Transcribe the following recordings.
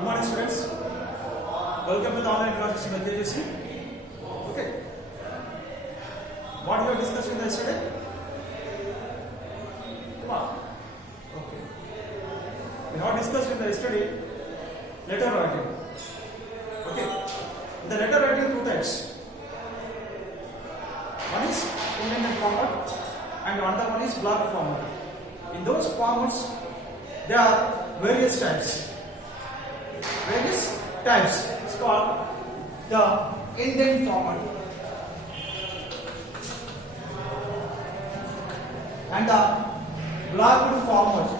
Good morning, students. Welcome to the online class in KGC. Okay. What you have discussed in yesterday? Come on. Okay. We have discussed in the yesterday letter writing. Okay. In the letter writing, two types. One is indent format and another one is block format. In those formats, there are various types. It's called the indent format and the blocked format.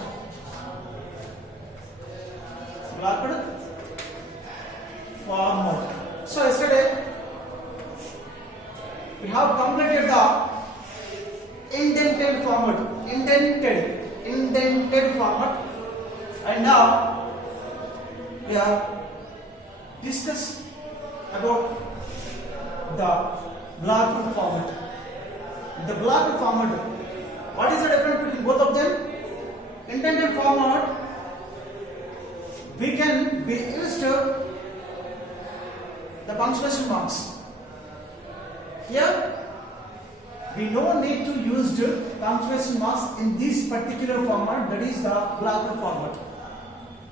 So yesterday we have completed the indented format, and now we have discussed about the blocked format. The blocked format, what is the difference between both of them? Indented format, we can be used to the punctuation marks. Here we no need to use the punctuation marks in this particular format, that is the blocked format.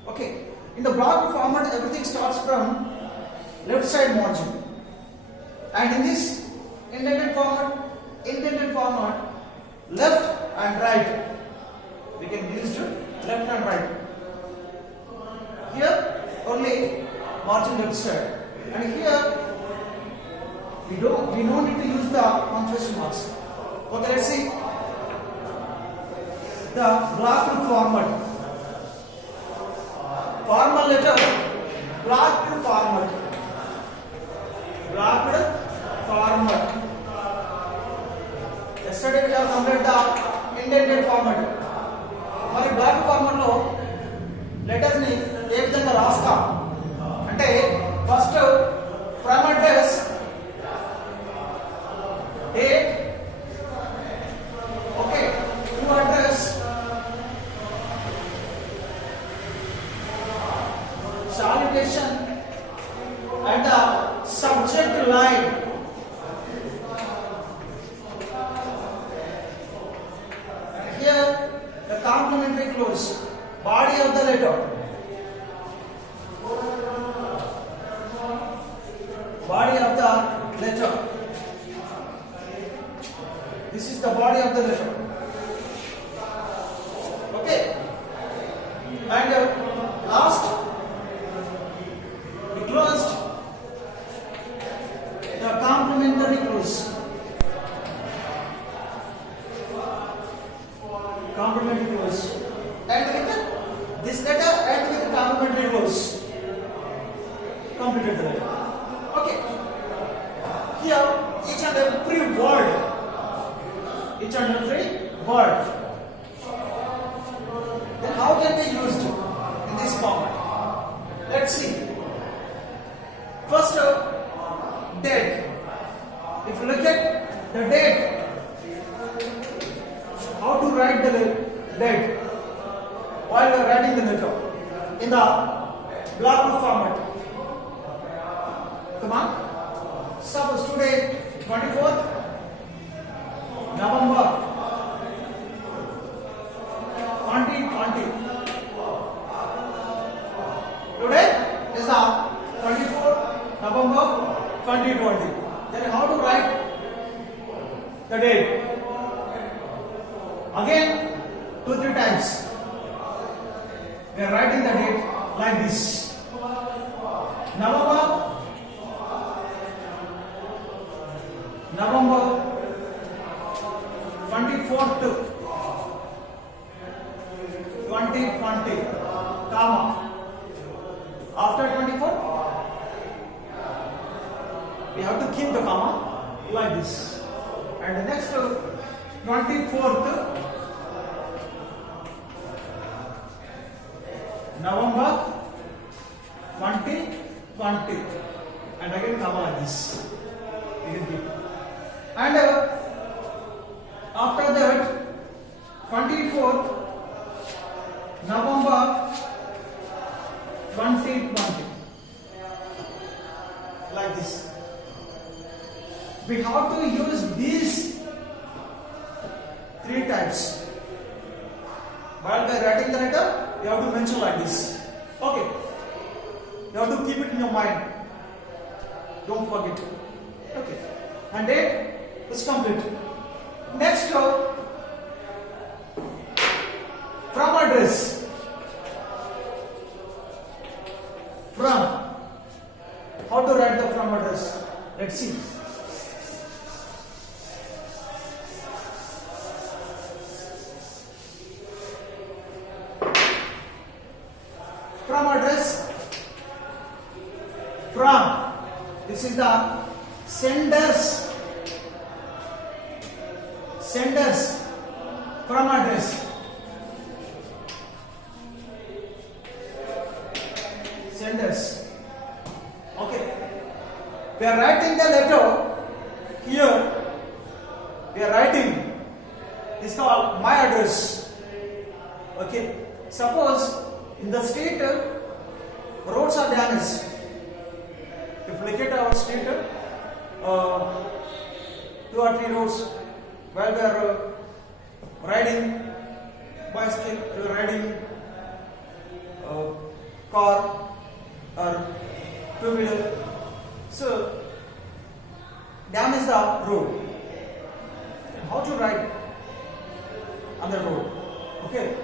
Okay, in the blocked format everything starts from left side margin, and in this indented format left and right, we can use the left and right. Here only margin left side, and here we don't need to use the punctuation marks. Okay, let's see the blocked format. Formal letter, blocked format. Yesterday we have completed the indented format. మరి block format లో letters ని ఏ విధంగా రాస్తాం అంటే first from address date, okay, to address, salutation, and the subject line. And here the complementary clause, body of the letter. This is the body of the letter. Okay. And last, we closed the complementary clause. And with this letter and with the complementary clause, completed the letter. Okay. Here, each and every word. Then how can be used in this format? Let's see. First, date. If you look at the date, how to write the date while you are writing the letter in the block format. Come on. Suppose today 24th November 2020. Today is the 24th November 2020. Then how to write the date? Again 2-3 times. We are writing the date like this. November 24th 2020, comma. After 24, we have to keep the comma like this. And the next 24th November 2020, and again comma like this. And after that 24th November 20, 20. Like this. We have to use these three types. While we are writing the letter, you have to mention like this. Okay. You have to keep it in your mind. Don't forget. Okay. And date is complete. Next, from address. From. How to write the from address? Let's see. From address. From. This is the senders. Senders. From address. Senders. Okay. We are writing the letter here. We are writing. This is called my address. Okay. Suppose in the state roads are damaged. If we look at our state, 2 or 3 roads while we are riding bicycle, we are riding car or 2-wheeler. So damage the road. How to ride on the road? Okay.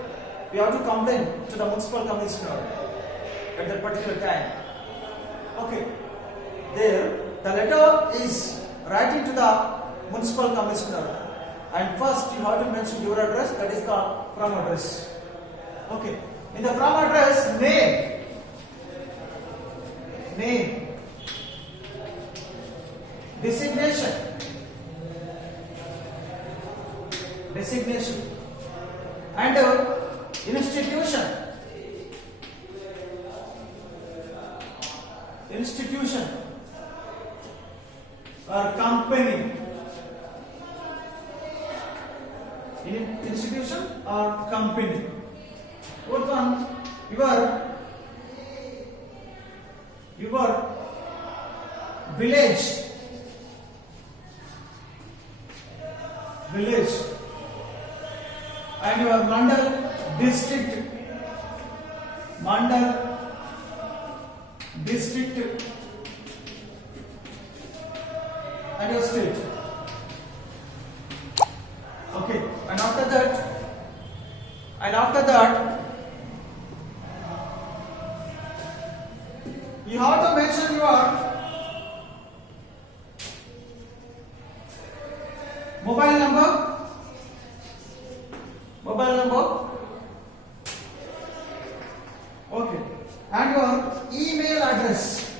We have to complain to the municipal commissioner at that particular time. Okay. There, the letter is writing to the municipal commissioner. And first, you have to mention your address. That is called from address. Okay. In the from address, name. Name. Designation. Designation. And institution. Institution or company. Institution or company. Fourth one, your village. Village. And your mandal district. Mandal district. And your state. Okay. And after that, you have to mention your mobile number. Mobile number. Okay. And your email address.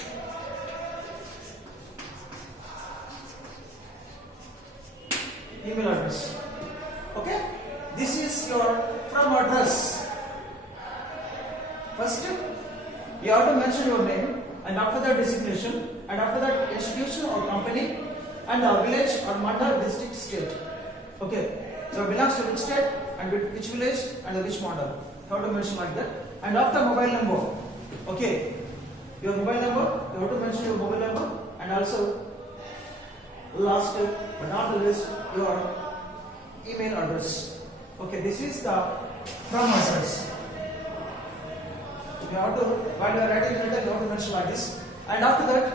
Email address. Okay. This is your from address. First, you have to mention your name, and after that designation, and after that institution or company, and the village or mandal, district, state. Okay. So belongs to which state and which village and which mandal. You have to mention like that. And after mobile number. Okay. Your mobile number, you have to mention your mobile number, and also last but not the least, your email address. Okay, this is the from address. You have to, while you are writing letter, you have to mention like this. And after that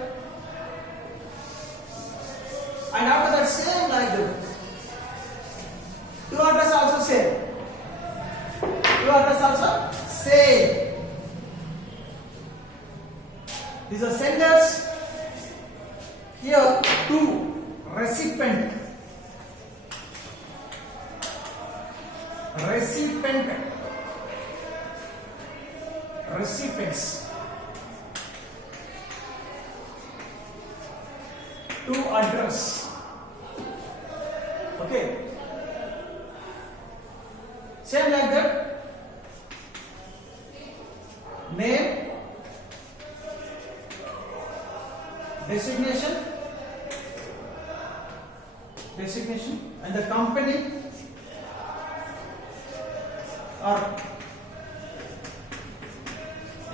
same like that. Your address also same. Your address also same. These are senders. Here, to recipient. Recipients. To address. Okay. Same like that. Name. Designation. And the company or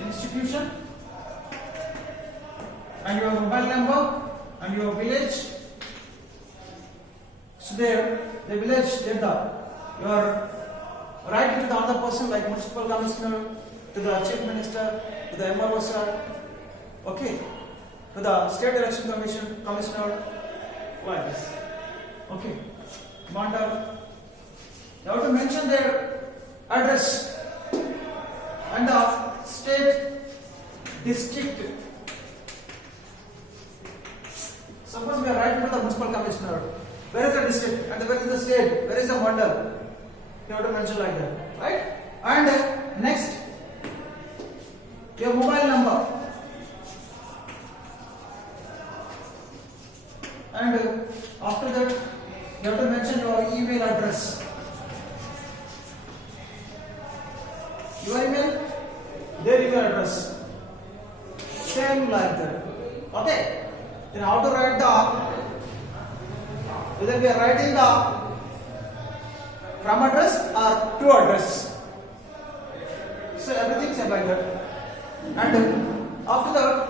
institution institution and your mobile number and your village. So there, the village data, you are writing to the other person like municipal commissioner, to the chief minister, to the MRO sir, okay, to the state election commissioner, like this. Okay, Mandal. You have to mention their address and the state, district. Suppose we are writing to the municipal commissioner. Where is the district and where is the state? Where is the mandal? You have to mention like that, right? And next, your mobile number. And after that, you have to mention your email address. Your email, their email address. Same like that. Okay? Then how to write the, whether we are writing the from address or to address. So everything same like that. And after that,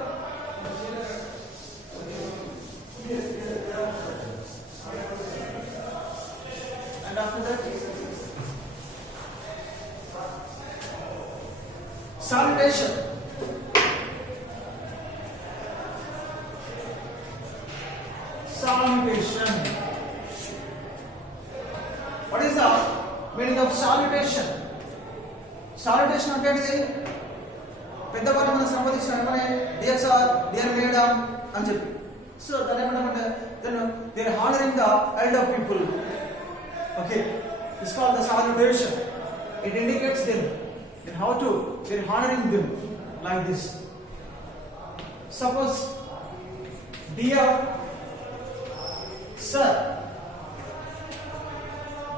salutation. Salutation. What is the meaning of salutation? Salutation అంటే ఏంటిది? పెద్దవాళ్ళు మనం సంబోధిస్తామనే dear sir, dear madam అని చెప్పి. So దాని ఏమంటామంటే then they are honoring the elder people. Okay, it's called the salutation. It indicates them and how to they are honoring them like this. Suppose dear sir,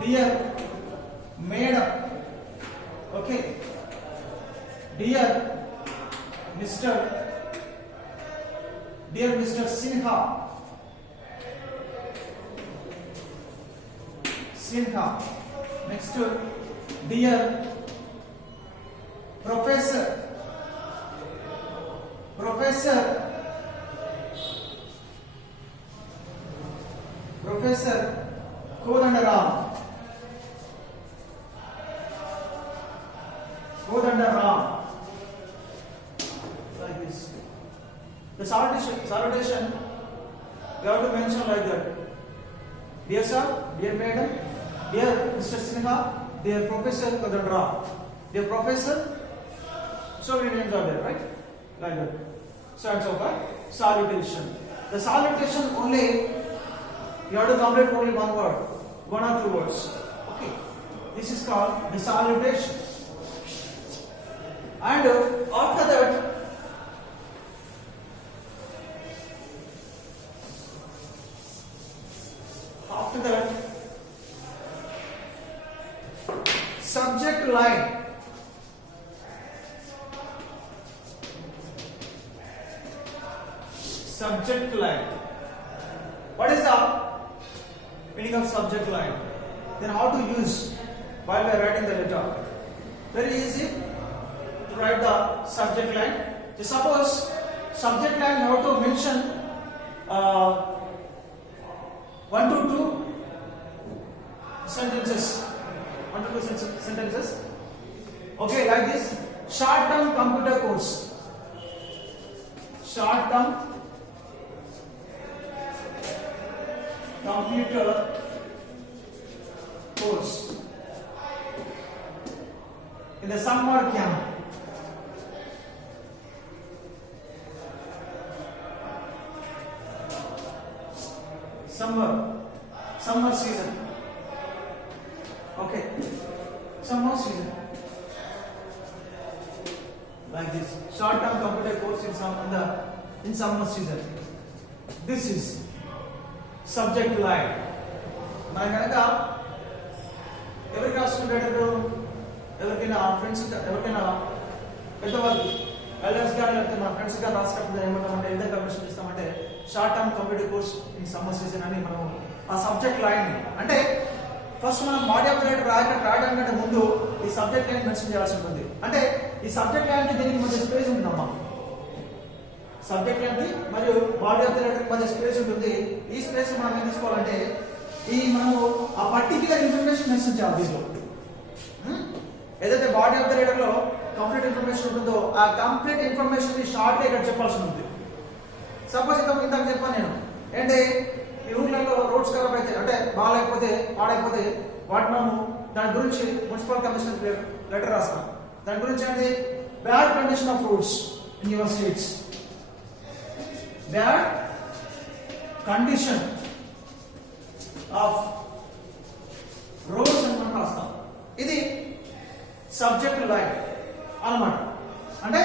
dear madam, okay, dear Mr. Sinha, next to dear Professor Kodandaram, like this. The salutation you have to mention like that. Dear sir, dear madam, dear Mr. Sinha, dear Professor Kodandaram, dear Professor. So many names are there, right? Like that. So and so forth. Salutation. The salutation only you have to complete only one word, one or two words. Okay. This is called the salutation. And after that, subject line. Subject line. What is the meaning of subject line? Then how to use while we are writing the letter? Very easy to write the subject line. So suppose subject line you have to mention 1 to 2 sentences. 1 to 2 sentences. Okay, like this. Short-term computer course. Short-term computer course in the summer camp. Summer season. Okay, summer season. Like this. Short-term computer course in summer season. This is subject line. మన కనుక ఎవరికి రాసుకునేటప్పుడు ఎవరికైనా friends ఎవరికైనా పెద్దవాళ్ళు elders గారు లేకపోతే మన friends గారు రాసుకుంటే ఏమంటామంటే ఎంత కమిషన్ ఇస్తామంటే short term computer course in summer season అని మనం ఆ సబ్జెక్ట్ లైన్ అంటే ఫస్ట్ మనం బాడీ ఆఫ్ ద లెటర్ రాయడానికంటే ముందు ఈ సబ్జెక్ట్ లైన్ మెన్షన్ చేయాల్సి ఉంటుంది. అంటే ఈ సబ్జెక్ట్ లైన్ కి దీనికి మధ్య స్పేస్ ఉంటుందమ్మా. సబ్జెక్ట్ లైన్ కి మరియు బాడీ ఆఫ్ ద లెటర్ కి మధ్య స్పేస్ ఉంటుంది. ఈ స్పేస్ మనం ఏం తీసుకోవాలంటే ఈ మనము ఆ పర్టిక్యులర్ ఇన్ఫర్మేషన్ మెన్షన్ చేయాలి దీంట్లో. ఏదైతే బాడీ ఆఫ్ ద లెటర్ లో కంప్లీట్ ఇన్ఫర్మేషన్ ఉంటుందో ఆ కంప్లీట్ ఇన్ఫర్మేషన్ ని షార్ట్ గా ఇక్కడ చెప్పాల్సి ఉంటుంది. సపోజ్ ఇంతకు చెప్పాను నేను ఏంటి ఈ ఊర్లలో రోడ్స్ ఖరాబ్ అయితే అంటే బాగాలేకపోతే పాడైపోతే వాటి మనము దాని గురించి మున్సిపల్ కమిషనర్ లెటర్ రాస్తాం. దాని గురించి ఏంటి bad condition of roads in your streets, bad condition of roads అని మనం రాస్తాం. ఇది సబ్జెక్ట్ లైన్ అన్నమాట. అంటే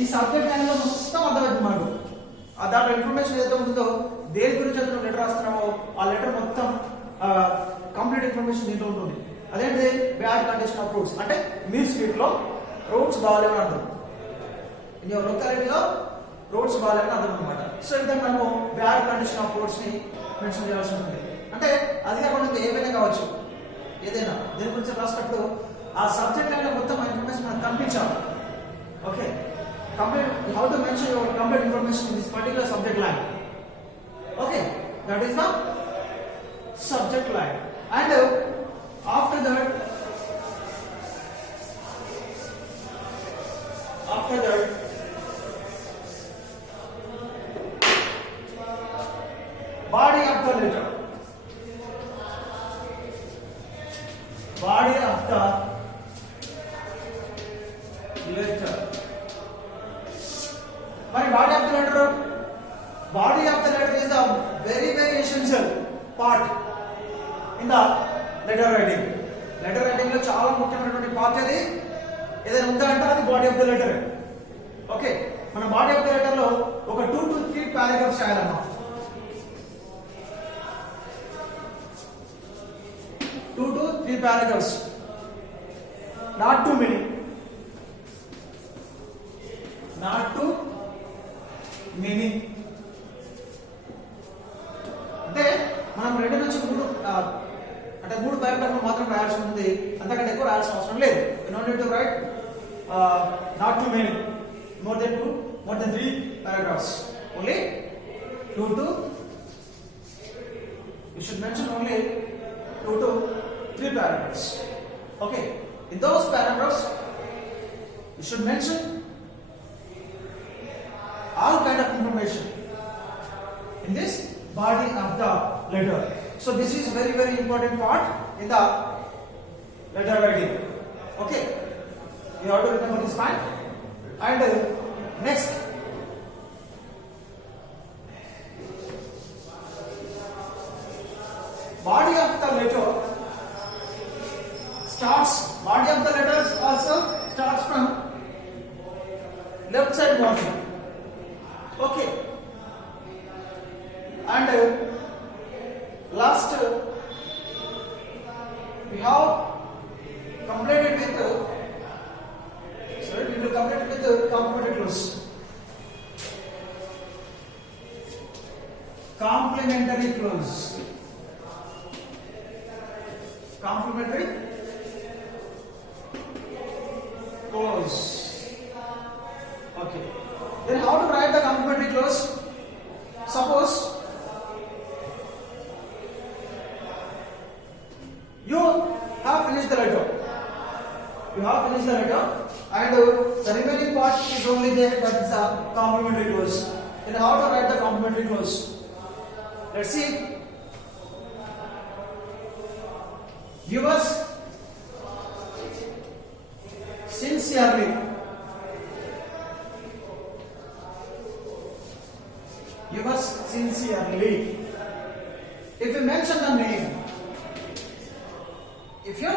ఈ సబ్జెక్ట్ లైన్ లో మొత్తం అర్థమైంది మనకు. దాంట్లో ఇన్ఫర్మేషన్ ఏదైతే ఉంటుందో దేని గురించి అయితే లెటర్ రాస్తున్నామో ఆ లెటర్ మొత్తం కంప్లీట్ ఇన్ఫర్మేషన్ దీంట్లో ఉంటుంది. అదేంటి బ్యాడ్ కండిషన్ ఆఫ్ రోడ్స్ అంటే మీ స్ట్రీట్ లో రోడ్స్ బాగాలేవని అర్థం, ఇన్ యువర్ లొకాలిటీలో రోడ్స్ బాగాలేవని అర్థం అనమాట. సో ఇంకా మనము బ్యాడ్ కండిషన్ ఆఫ్ రోడ్స్ ని మెన్షన్ చేయాల్సి ఉంటుంది. అంటే అది కాకుండా ఏమైనా కావచ్చు, ఏదైనా దేని గురించి రాసినప్పుడు ఆ సబ్జెక్ట్ లైన్ లో మొత్తం ఇన్ఫర్మేషన్ మనకు కనిపించాలి. Okay, complete how to mention your complete information in this particular subject line. Okay, that is the subject line. And after that body of the letter, body of the letter. But body of the letter, body of the letter is the very essential part in the letter writing. Letter writing లో చాలా ముఖ్యమైనటువంటి part అది ఏదైనా ఉందా అంటే అది body of the letter. Okay, మన body of the letter లో ఒక 2 to 3 paragraphs రాయాలమ్మా. 2 to 3 paragraphs, not too many, not too many. అంటే మనం 2 నుంచి 3 అంటే 3 పారాగ్రాఫ్లు మాత్రం రాయాల్సి ఉంది, అంతకంటే ఎక్కువ రాయాల్సిన అవసరం లేదు. You don't need to right not too many, more than 3 paragraphs, only 2 to, you should mention only 2 to 3 paragraphs. Okay, in those paragraphs you should mention all kind of information in this body of the letter. So this is very important part in the letter writing. Okay, you have to remember this point. And next, body of the letter starts, body of the letters also starts from left side margin. Okay, and last we have completed with we will complete with complementary clause. Complementary clause, complementary clause. Okay, then how to write the complementary clause? Suppose you have finished the letter, and the remaining part is only there, that is a complementary clause. Then how to write the complementary clause? Let's see. Yours sincerely, yours sincerely. If you mention the name, if you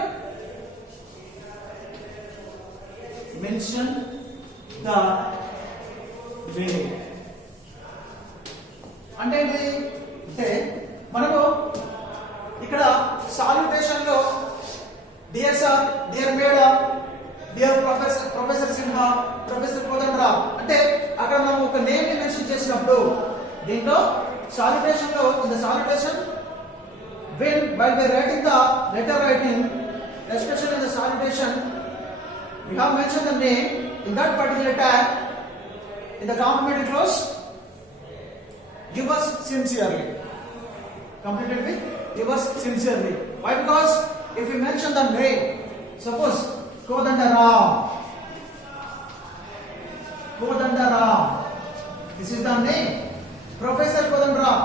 mention the name, అంటే మనము ఇక్కడ salutation లో dear sir, dear madam, dear professor Sinha, professor Kodandaram అంటే అక్కడ మనం ఒక name ని mention చేసినప్పుడు దీంట్లో సాల్యుటేషన్ లో in the salutation when while we are writing the letter writing, especially in the salutation, we have mentioned the name in that particular time, in the complimentary clause, yours sincerely. Completed with yours sincerely. Why? Because if we mention the name, suppose Kodandaram. Kodandaram. This is the name. Professor Kodandaram.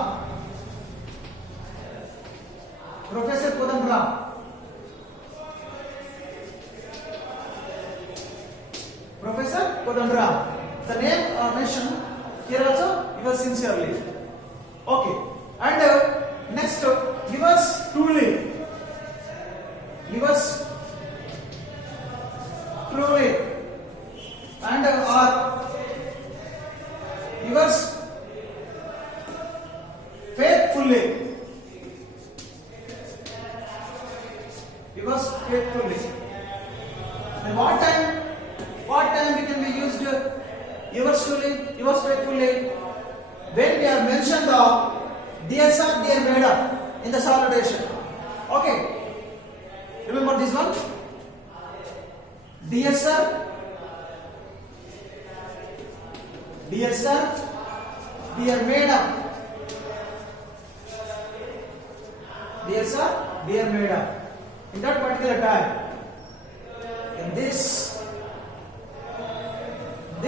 Professor Kodandaram. Professor Kodandaram. The name mentioned here also, yours sincerely. Okay. And next, yours truly. Yours truly. And or yours faithfully. Yours faithfully. And what time we can be used yours truly, yours faithfully? When we have mentioned the dear sir, dear madam in the salutation. Okay. Remember this one? Dear sir, dear sir, dear madam. Dear sir, dear madam. In that particular time, in this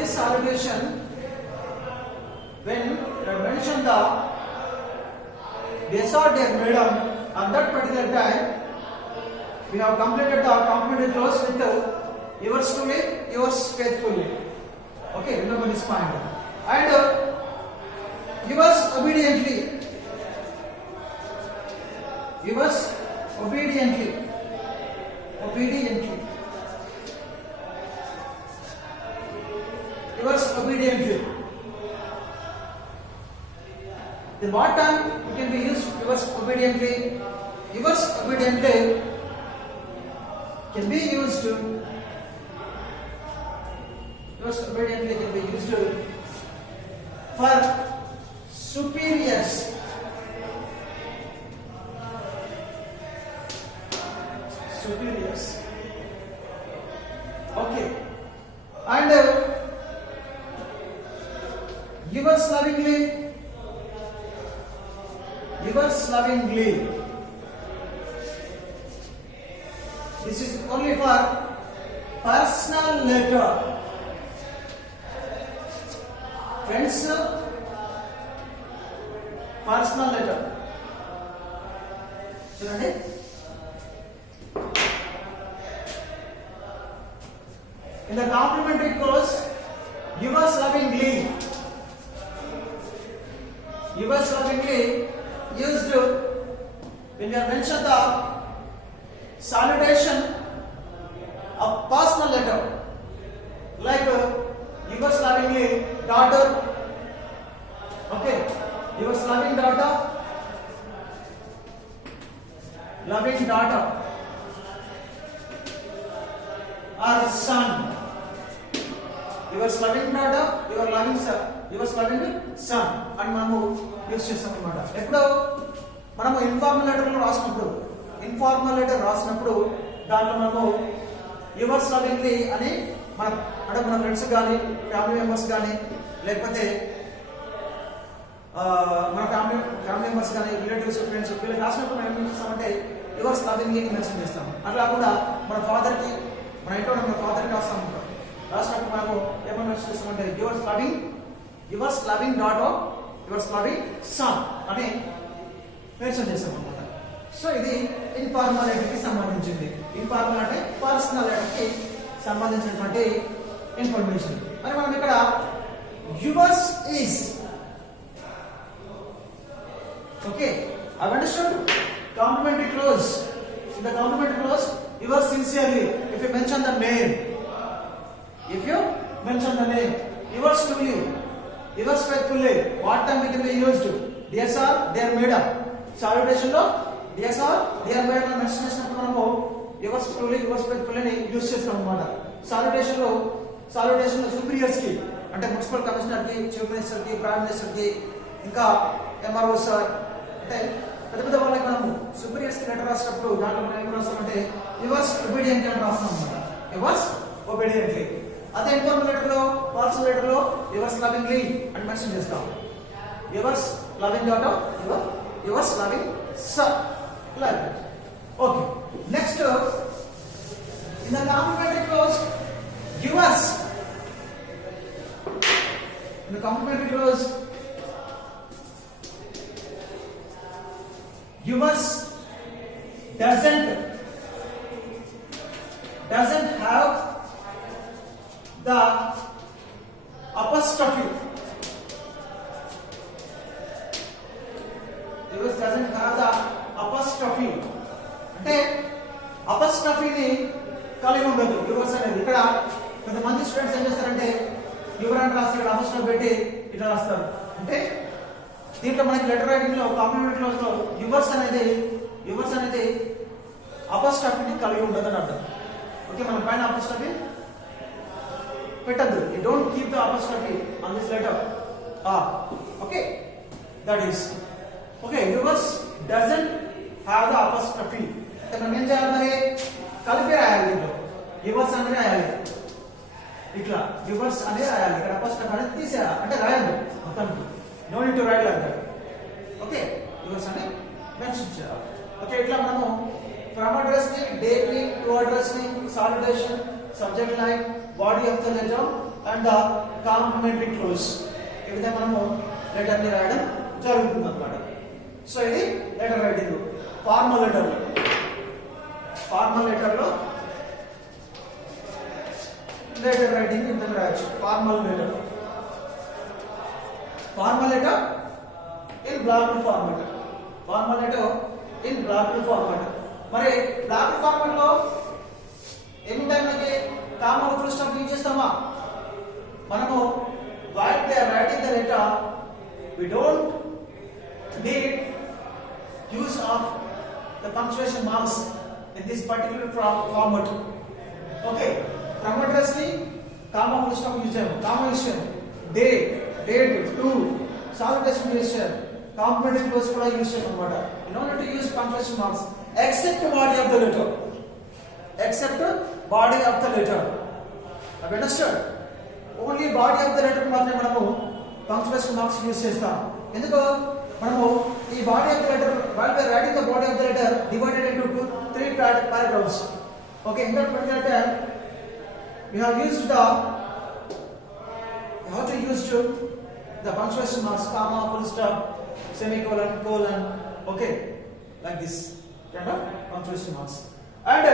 salutation, when you mention the dear sir, dear madam, on that particular time, we have completed the complimentary clause with yours truly, yours faithfully. Okay, remember this point. And yours obediently. Yours obediently. Obediently. Yours obediently. Then what time it can be used? Yours obediently. Yours obediently can be used. Yours obediently can be used for superiors. Superiors. Okay. And yours lovingly. Yours lovingly. This is only for personal letter. Friends, personal letter. Chudandi. In the complimentary clause, yours lovingly. Yours lovingly used when you have mentioned the salutation of personal letter, like yours lovingly daughter. Okay, yours loving daughter, or son. Yours loving daughter, your loving son, yours loving son, and మనము use చేస్తాం అన్నమాట. ఎప్పుడు మనము informal letter రాసినప్పుడు దాంట్లో మనము yours lovingly అని అంటే మన ఫ్రెండ్స్ కానీ ఫ్యామిలీ మెంబర్స్ కానీ లేకపోతే మన ఫ్యామిలీ మెంబర్స్ కానీ రిలేటివ్స్ ఫ్రెండ్స్ వీళ్ళకి రాసినప్పుడు మనం ఏం చేస్తామంటే యువర్స్ లవింగ్లీ మెన్షన్ చేస్తాం. అట్లా కూడా మన ఫాదర్కి మన ఇంట్లో మన ఫాదర్కి రాసినప్పుడు మనము ఏమని మెన్షన్ చేస్తామంటే yours loving daughter, yours loving son అని మెన్షన్ చేస్తాం అన్నమాట. సో ఇది ఇన్ఫార్మాలిటీకి సంబంధించింది. ఇన్ఫార్మల్ అంటే పర్సనల్ కి సంబంధించినటువంటి ఇన్ఫర్మేషన్. మరి మనం ఇక్కడ yours is. Okay, I understood complimentary clause. In the complimentary clause, yours sincerely. If you mention the name, yours truly, yours faithfully. What time it can be used? Dear sir, dear madam. Salutation lo dear sir, dear madam mention చేసినప్పుడు మనము yours truly, yours faithfully అని use చేస్తాం అన్నమాట. Salutation లో superiors కి అంటే municipal commissioner కి, chief minister కి, ప్రైమ్ మినిస్టర్ కి, ఇంకా ఎంఆర్ఓ సార్ అంటే పెద్ద వాళ్ళకి మనము సుపీరియర్స్ కి లెటర్ రాసినప్పుడు దాంట్లో మనం ఏం రాస్తామంటే యువర్స్ ఒబీడియంట్లీ అని రాస్తాం అన్నమాట. Yours obediently. అదే ఇన్ఫార్మల్ లెటర్ లో పర్సనల్ లెటర్ లో యువర్స్ లవింగ్లీ అని మెన్షన్ చేస్తాం. Yours loving daughter, yours loving son, like that. Okay, next in the complimentary close yours, in the complimentary close yours doesn't have the apostrophe. Yours doesn't have the apostrophe. అంటే apostrophe ని కలిగి ఉండదు yours అనేది. ఇక్కడ కొంతమంది students ఏం చేస్తారంటే your అని రాసి ఇక్కడ apostrophe పెట్టి ఇట్లా రాస్తారు. అంటే దీంట్లో మనకి లెటర్ రైటింగ్ లో కాంప్లిమెంటరీ క్లోజ్ లో యువర్స్ అనేది apostrophe ని కలిగి ఉండదు అని అర్థం. ఓకే, మనం పైన apostrophe పెట్టద్దు. You don't keep the apostrophe on this letter. Okay, that is okay. Yours doesn't have the apostrophe. మనం ఏం చేయాలి మరి? కలిపి రాయాలి. దీంట్లో యువర్స్ అని రాయాలి. ఇట్లా యువర్స్ అనేది రాయాలి. ఇక్కడ apostrophe అనేది తీసేయాలి, అంటే రాయాలి మొత్తానికి. No need to write like that. Okay, yours అని మెన్షన్ చేయాలి. ఓకే, ఇట్లా మనము ఫ్రమ్ అడ్రస్ ని, డేట్ ని, టు అడ్రస్ ని, సాలిడేషన్, subject line, body of the letter and the complimentary close, ఈ విధంగా మనము లెటర్ ని రాయడం జరుగుతుంది అన్నమాట. సో ఇది లెటర్ రైటింగ్. ఫార్మల్ లెటర్ లో లెటర్ రైటింగ్ ఇంత రాయొచ్చు. Formal letter in block format. Formal letter in block format. మరి బ్లాక్ ఫార్మాట్ లో ఏముంటాయి మనకి? కామా ఫుల్ స్టాప్ యూజ్ చేస్తామా? మనము while they are writing the letter we don't need use of the punctuation marks in this particular format. Okay, from address ni comma full stop use cheyam, comma use cheyam, date to salutation use cheyam, complementary clause kuda use cheyam anamata. You don't need to use punctuation marks except body of the letter. Have you understood? Only body of the letter మాత్రమే మనము punctuation marks use చేస్తాం. ఎందుకు? మనము ఈ body of the letter while we are writing the body of the letter divided into three paragraphs. Okay, in that particular letter we have to use the punctuation marks, comma, full stop, semicolon, colon. Okay, like this kind of punctuation marks. And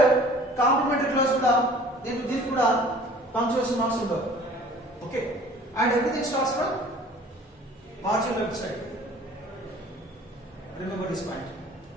complementary clause కూడా దీనికి కూడా punctuation marks ఉండవు. Okay, and everything starts from margin left side. Remember this point.